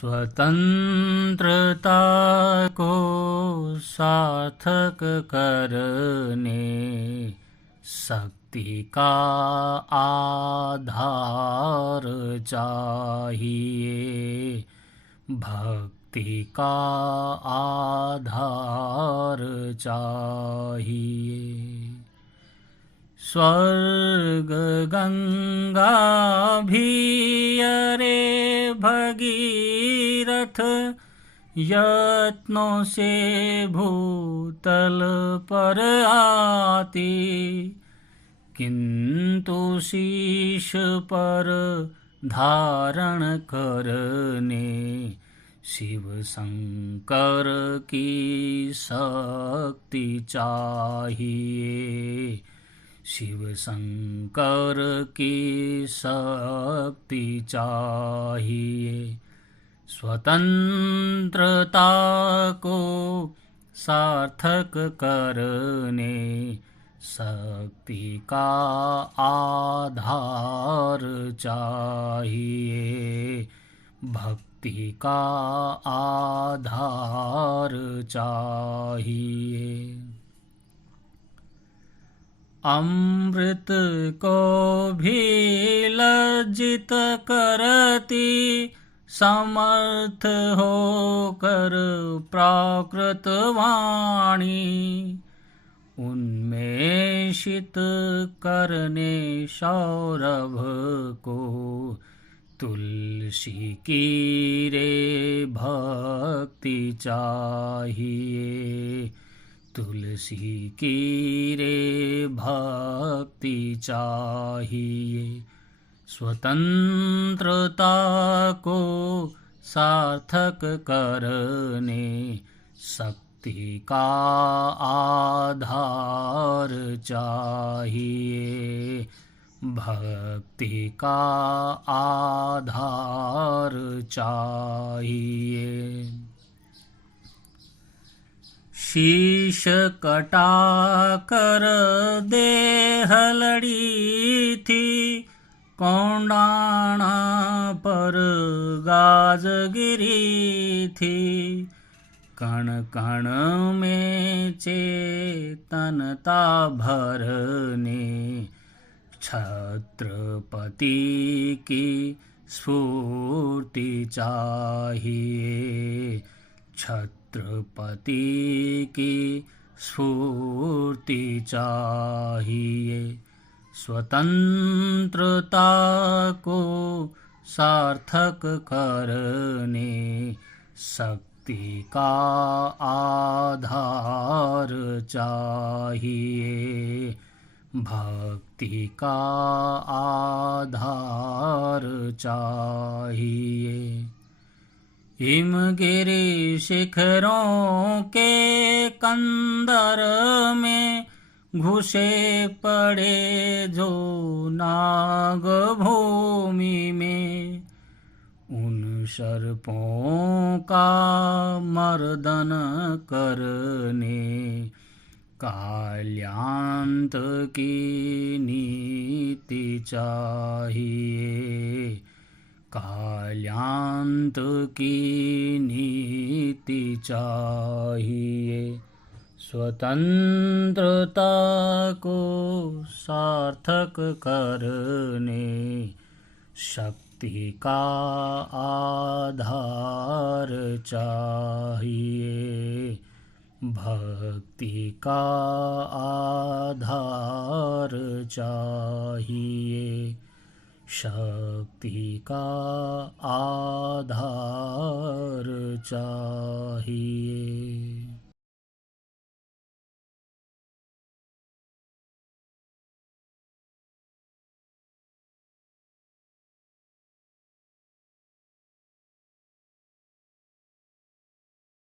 स्वतंत्रता को सार्थक करने शक्ति का आधार चाहिए, भक्ति का आधार चाहिए। स्वर्ग गंगा भी अरे भगीरथ यत्नों से भूतल पर आती, किंतु शीश पर धारण करने शिव शंकर की शक्ति चाहिए, शिव शंकर की शक्ति चाहिए। स्वतंत्रता को सार्थक करने शक्ति का आधार चाहिए, भक्ति का आधार चाहिए। अमृत को भी लज्जित करती समर्थ होकर प्राकृत वाणी, उन्मेषित करने सौरभ को तुलसी की रे भक्ति चाहिए, तुलसी की रे भक्ति चाहिए। स्वतंत्रता को सार्थक करने शक्ति का आधार चाहिए, भक्ति का आधार चाहिए। शीश कटा कर देह लड़ी थी, कौंडाणा पर गाज गिरी थी, कण कण में चेतनता भरने छत्रपति की स्फूर्ति चाहिए, छत्रपति की स्फूर्ति चाहिए। स्वतंत्रता को सार्थक करने शक्ति का आधार चाहिए, भक्ति का आधार चाहिए। हिमगिरी शिखरों के कंदर में घुसे पड़े जो नाग भूमि में, उन सर्पों का मर्दन करने काल्यान्त की नीति चाहिए, काल्यान्त की नीति चाहिए। स्वतंत्रता को सार्थक करने शक्ति का आधार चाहिए, भक्ति का आधार चाहिए, शक्ति का आधार चाहिए।